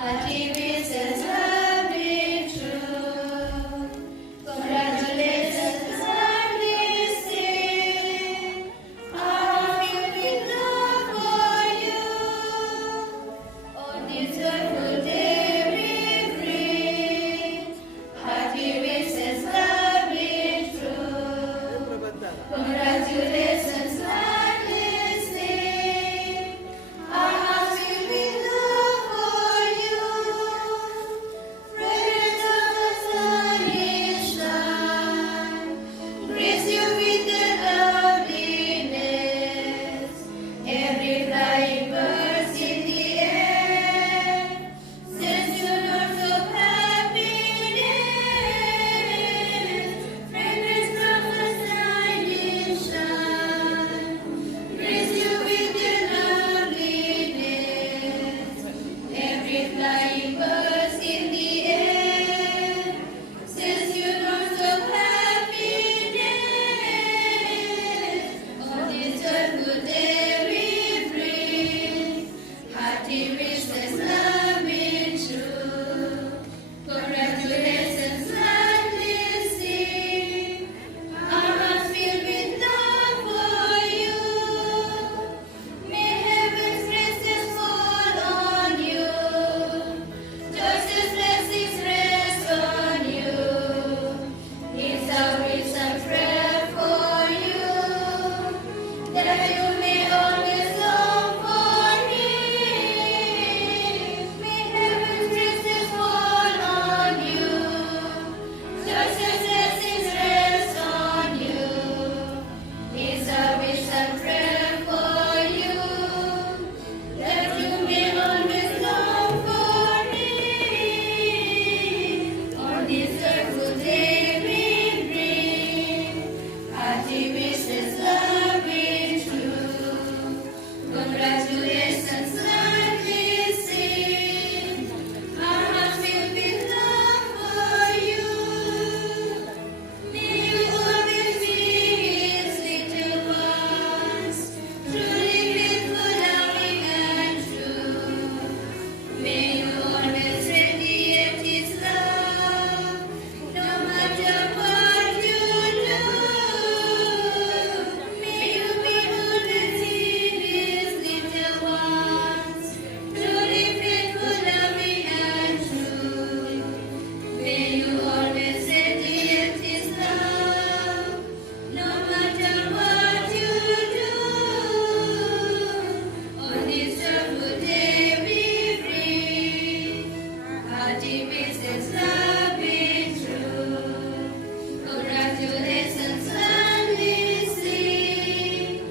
Happy wishes have been true. Congratulations, lovely Steve. I feel with love for you. On this joyful day we bring happy wishes have been true. Congratulations, lovely Steve. Our hearts filled with love for you. Fragrance of the sunny shine, grace you with their loveliness. Every flying bird in the air sends you notes of happiness. Fragrance from the sunny shine, grace you with their loveliness. Every flying bird in the air sends you notes of happiness. On this joyful day we bring hearty wishes, love and true. Congratulations, lovely Steve. Our hearts filled with love for you. May heaven's blessings fall on you. Joy's blessings rest on you. It's our wish and prayer for you, that you may always long for Him. May heaven's blessings fall on you. Joy's blessings rest on you. It's our wish and prayer for you, that you may always long for Him. On this joyful day we bring hearty wishes, love and true. Congratulations, lovely Steve. Our hearts filled with love for you. May you always be His little ones, truly faithful, loving and true. May you always radiate His love, no matter what you do. May you be always His little ones, truly faithful, loving and true. May you always radiate His love, no matter what you do. On this joyful day we bring hearty wishes, love and true. Congratulations, lovely Steve.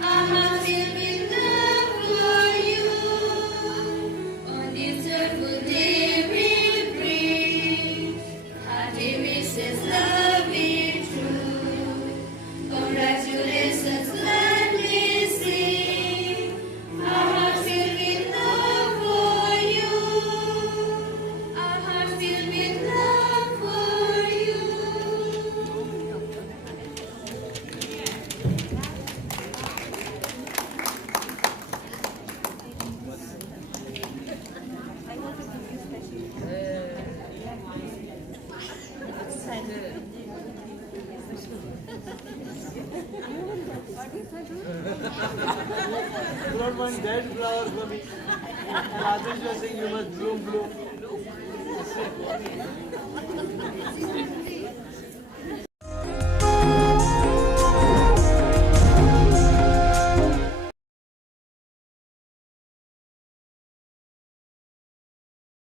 Our hearts filled with love for you. On this joyful day we bring hearty wishes, love and true. Congratulations, lovely Steve. Our hearts filled with love for you. Our hearts filled with love for you. You don't want dead flowers for me. Others you are saying you must bloom, bloom.